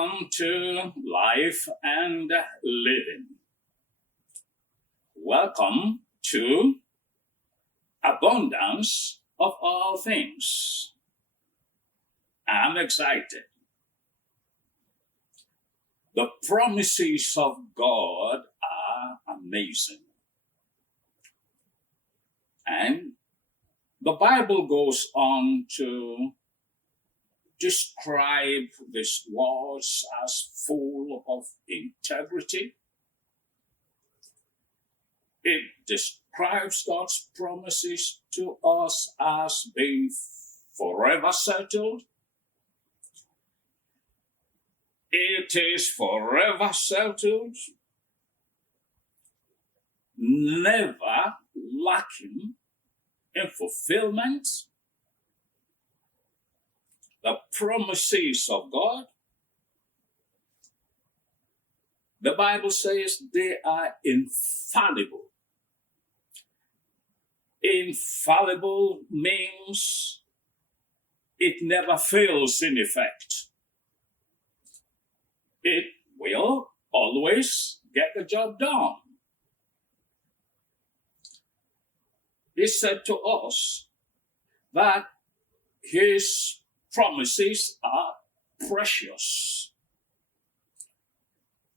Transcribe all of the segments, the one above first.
Welcome to Life and Living. Welcome to Abundance of All Things. I'm excited. The promises of God are amazing. And the Bible goes on to describe these words as full of integrity. It describes God's promises to us as being forever settled. It is forever settled, never lacking in fulfillment. The promises of God, the Bible says they are infallible. Infallible means it never fails in effect. It will always get the job done. He said to us that His promises are precious.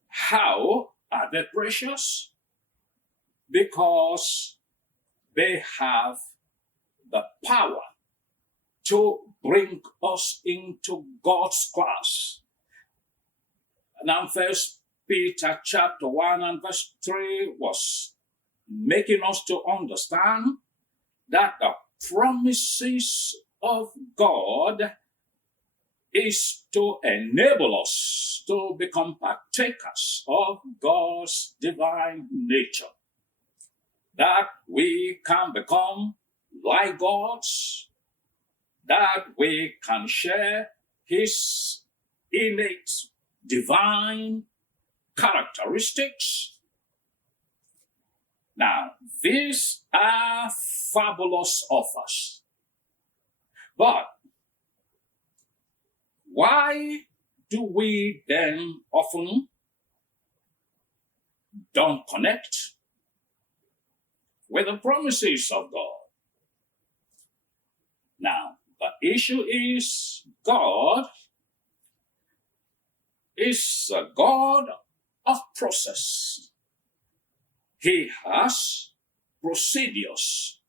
How are they precious? Because they have the power to bring us into God's class. Now, First Peter chapter 1 and verse 3 was making us to understand that the promises of God is to enable us to become partakers of God's divine nature, that we can become like gods, that we can share His innate divine characteristics. Now, these are fabulous offers. But why do we then often don't connect with the promises of God? Now, the issue is God is a God of process. He has procedures.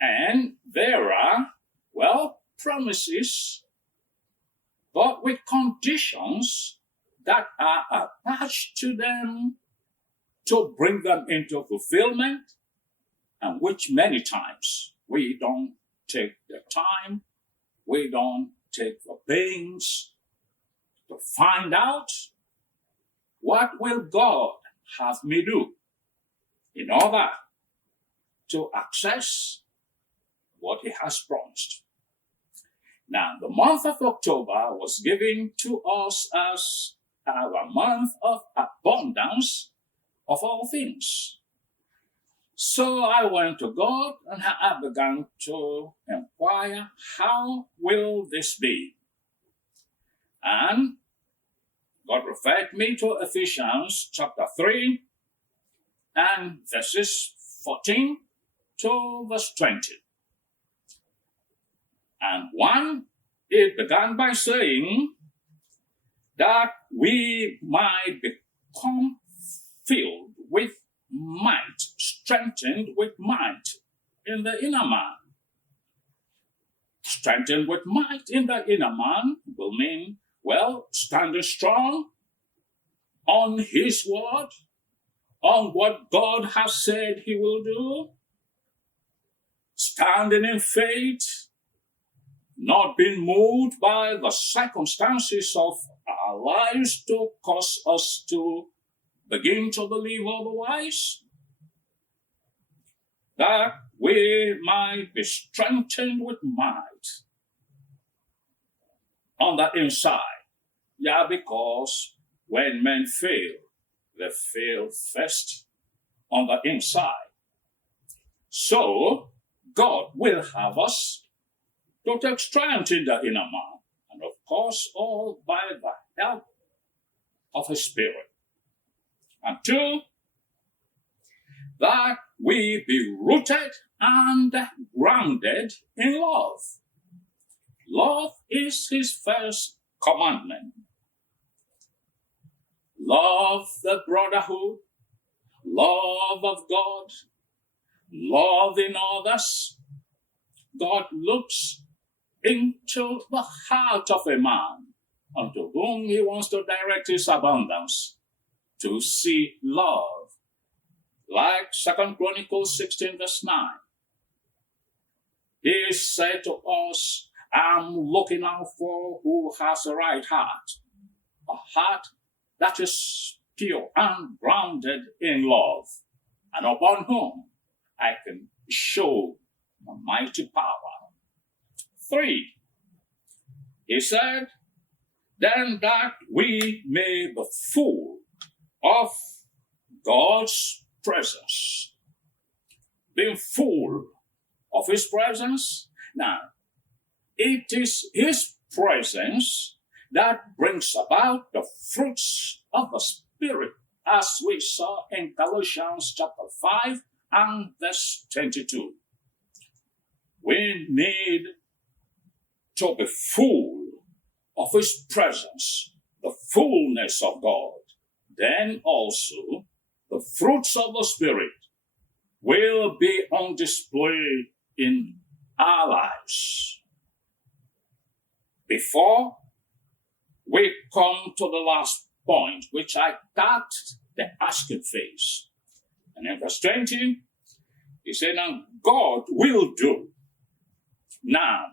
And there are, promises, but with conditions that are attached to them to bring them into fulfillment, and which many times we don't take the time, we don't take the pains to find out what will God have me do in order to access what He has promised. Now, the month of October was given to us as our month of abundance of all things. So I went to God and I began to inquire, how will this be? And God referred me to Ephesians chapter 3 and verses 14 to verse 20. And one, it began by saying that we might become filled with might, strengthened with might in the inner man. Strengthened with might in the inner man will mean, standing strong on His word, on what God has said He will do, standing in faith, not being moved by the circumstances of our lives to cause us to begin to believe otherwise, that we might be strengthened with might on the inside. Yeah, because when men fail, they fail first on the inside. So, God will have us to take strength in the inner man. And of course, all by the help of His Spirit. And two, that we be rooted and grounded in love. Love is His first commandment. Love the brotherhood, love of God, love in others. God looks into the heart of a man unto whom He wants to direct His abundance to see love. Like 2 Chronicles 16 verse 9. He said to us, I'm looking out for who has the right heart. A heart that is pure and grounded in love, and upon whom I can show my mighty power. 3. He said, then that we may be full of God's presence. Being full of His presence. Now, it is His presence that brings about the fruits of the Spirit, as we saw in Galatians chapter 5 and verse 22. We need to be full of His presence, the fullness of God. Then also, the fruits of the Spirit will be on display in our lives. Before we come to the last point, which I tagged the asking phase. And in verse 20, he said, now God will do. Now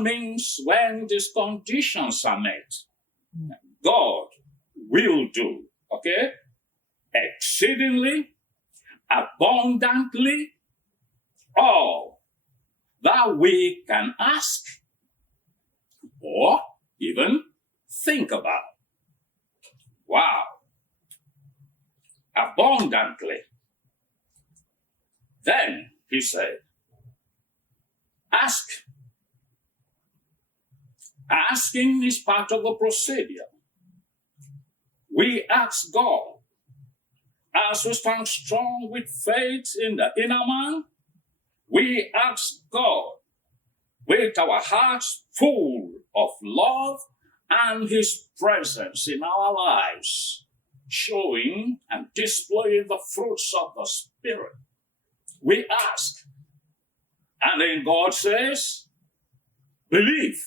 means when these conditions are met. God will do. Okay? Exceedingly, abundantly, all that we can ask or even think about. Wow. Abundantly. Then he said, ask. Asking is part of the procedure. We ask God. As we stand strong with faith in the inner man, we ask God with our hearts full of love and His presence in our lives, showing and displaying the fruits of the Spirit. We ask, and then God says, believe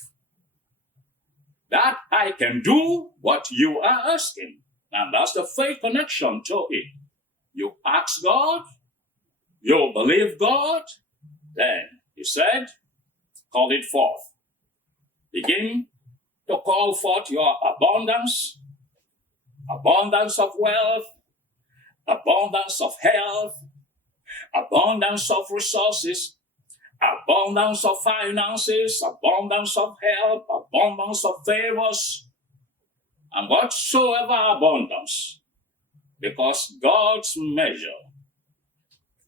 that I can do what you are asking. And that's the faith connection to it. You ask God, you believe God, then He said, call it forth. Begin to call forth your abundance of wealth, abundance of health, abundance of resources, abundance of finances, abundance of help, abundance of favors, and whatsoever abundance, because God's measure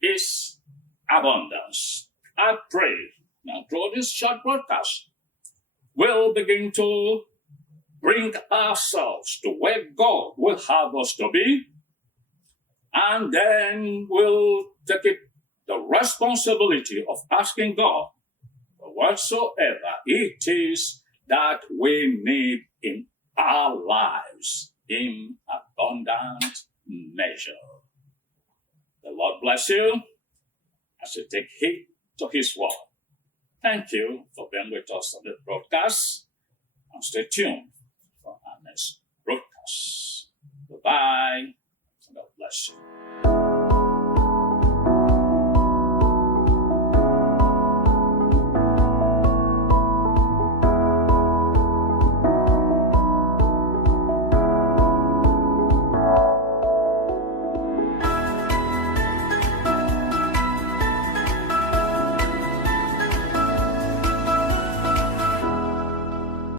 is abundance. I pray now through this short broadcast, we'll begin to bring ourselves to where God will have us to be, and then we'll take it the responsibility of asking God for whatsoever it is that we need in our lives in abundant measure. The Lord bless you as you take heed to His word. Thank you for being with us on the broadcast, and stay tuned for our next broadcast. Goodbye. God bless you.